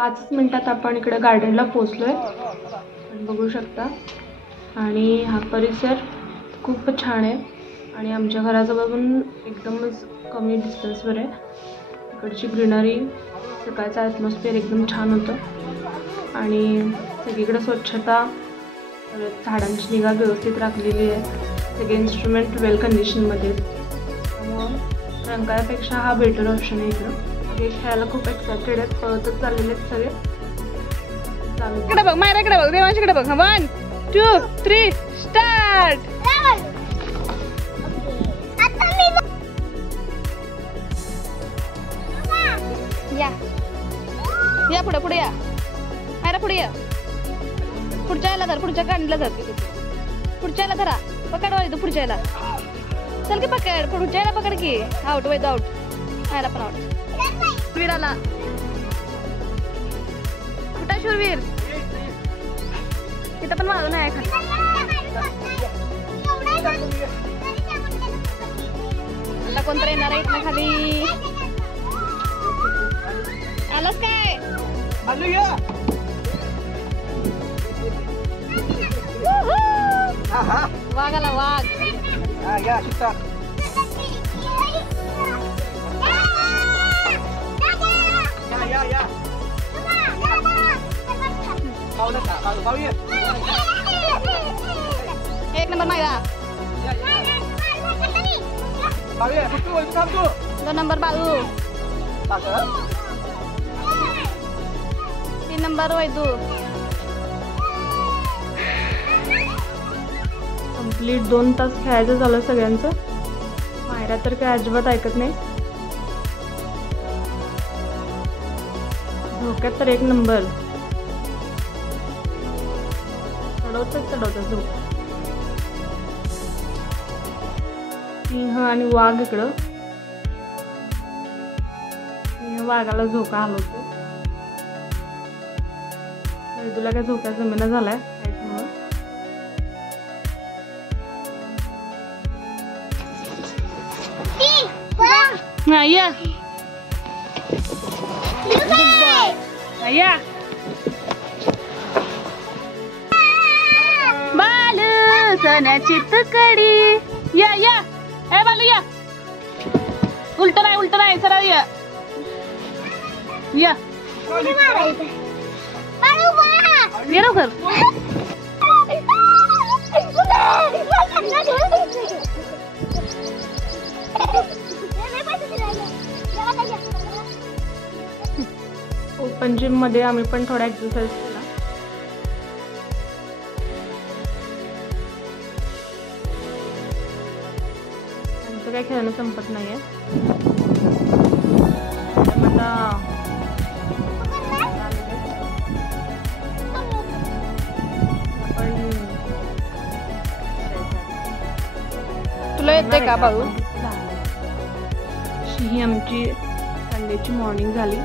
5 मिनिटात आपण इकडे गार्डनला पोहोचलोय, बघू शकता. आणि हा परिसर खूप छान आहे आणि आमच्या घराजवळ पण एकदमच कमी डिस्टन्सवर आहे. इकडची ग्रीनरी, सकाळचं ॲटमॉस्फिअर एकदम छान होतं आणि सगळीकडे स्वच्छता, झाडांची निगा व्यवस्थित राखलेली आहे. सगळे इन्स्ट्रुमेंट वेल कंडिशनमध्ये, त्यामुळं रंकाळ्यापेक्षा हा बेटर ऑप्शन आहे. इकडं हे खेळायला खूप एक्सायटेड आहेत, पळतच चाललेले आहेत सगळे. चालू इकडे बघ, मायरा इकडे बघ, देवांशीकडे बघ. 1 2 3 स्टार्ट. या पुढे पुढे या, मायरा पुढे या. पुढच्या याला धर, पुढच्या कांडीला धर, पुढच्या याला धरा, पकड वाली तू पुढच्या याला. चल की पकड, पुढच्या याला पकड की. आउट वैद आउट, मायरा पण आउट. वीर आला, कुठा शूरवीर? इथं पण मारून आहे खाली. आता कोणतरी येणार आहे इथं खाली. आलास काय? वाघ आला, वाघ. एक number Myra, 2 number Balu, 3 number Vaidu. Complete 2 तास खेळायचं झालं सगळ्यांचं. मायरा तर काय अजिबात ऐकत नाही. झोक्यात तर 1 नंबर, चढवतच झोप. सिंह आणि वाघ इकडं. सिंह वाघाला झोका हलवतो. तुला काय झोका जमेना झालाय त्यामुळं. या बालू सोन्याची तुकडी. या या, ए बालू या. उलट नाही सरळ या. या ये लवकर. ओपन जिम मध्ये आम्ही पण थोडा एक्सरसाइज केला. आमचं काय खेळणं संपत नाहीये. तुला येते का बाळू? ही आमची संडेची मॉर्निंग झाली.